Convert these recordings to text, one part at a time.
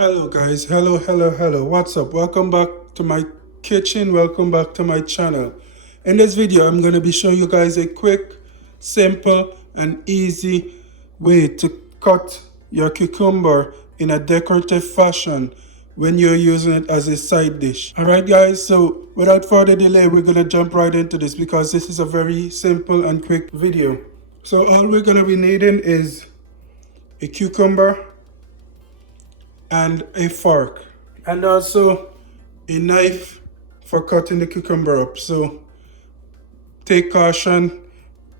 Hello guys, hello, what's up? Welcome back to my kitchen, welcome back to my channel. In this video, I'm going to be showing you guys a quick, simple and easy way to cut your cucumber in a decorative fashion when you're using it as a side dish. Alright guys, so without further delay, we're going to jump right into this because this is a very simple and quick video. So all we're going to be needing is a cucumber, and a fork, and also a knife for cutting the cucumber up. So take caution,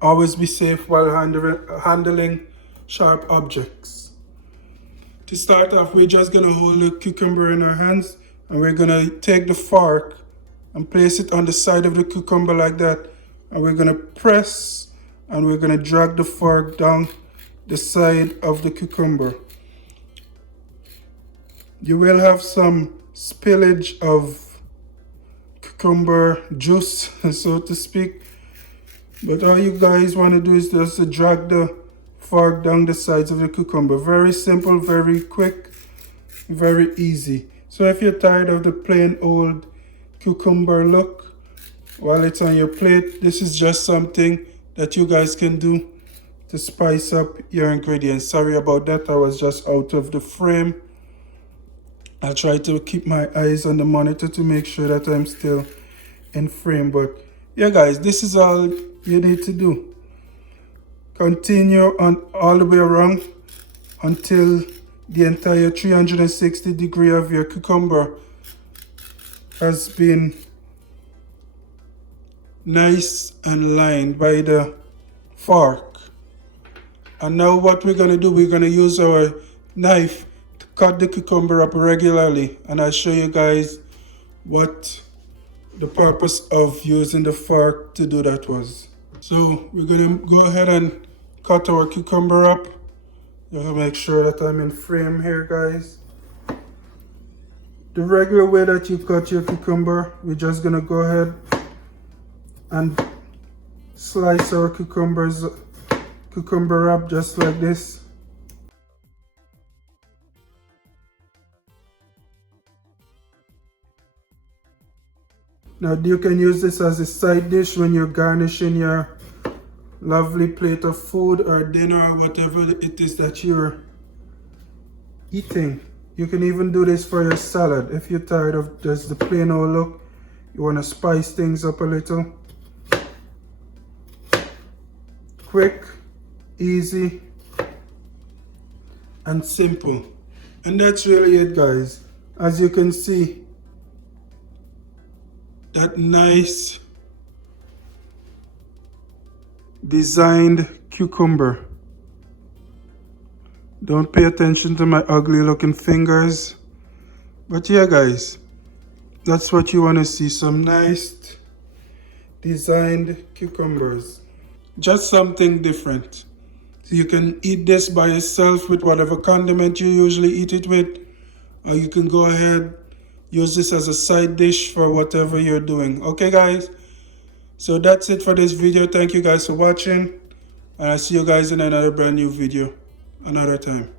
always be safe while handling sharp objects. To start off, we're just gonna hold the cucumber in our hands and we're gonna take the fork and place it on the side of the cucumber like that, and we're gonna press and we're gonna drag the fork down the side of the cucumber. You will have some spillage of cucumber juice, so to speak. But all you guys want to do is just to drag the fork down the sides of the cucumber. Very simple, very quick, very easy. So if you're tired of the plain old cucumber look while it's on your plate, this is just something that you guys can do to spice up your ingredients. Sorry about that, I was just out of the frame. I try to keep my eyes on the monitor to make sure that I'm still in frame. But yeah guys, this is all you need to do. Continue on all the way around until the entire 360 degree of your cucumber has been nice and lined by the fork. And now what we're going to do, we're going to use our knife cut the cucumber up regularly, and I'll show you guys what the purpose of using the fork to do that was. So we're gonna go ahead and cut our cucumber up. Just to make sure that I'm in frame here guys. The regular way that you cut your cucumber, we're just gonna go ahead and slice our cucumber up just like this. Now you can use this as a side dish when you're garnishing your lovely plate of food or dinner or whatever it is that you're eating. You can even do this for your salad. If you're tired of just the plain old look, you want to spice things up a little. Quick, easy, and simple. And that's really it guys. As you can see, that nice designed cucumber. Don't pay attention to my ugly looking fingers. But yeah guys, that's what you want to see, some nice designed cucumbers. Just something different. So you can eat this by itself with whatever condiment you usually eat it with, or you can go ahead use this as a side dish for whatever you're doing. Okay guys, so that's it for this video. Thank you guys for watching, and I'll see you guys in another brand new video another time.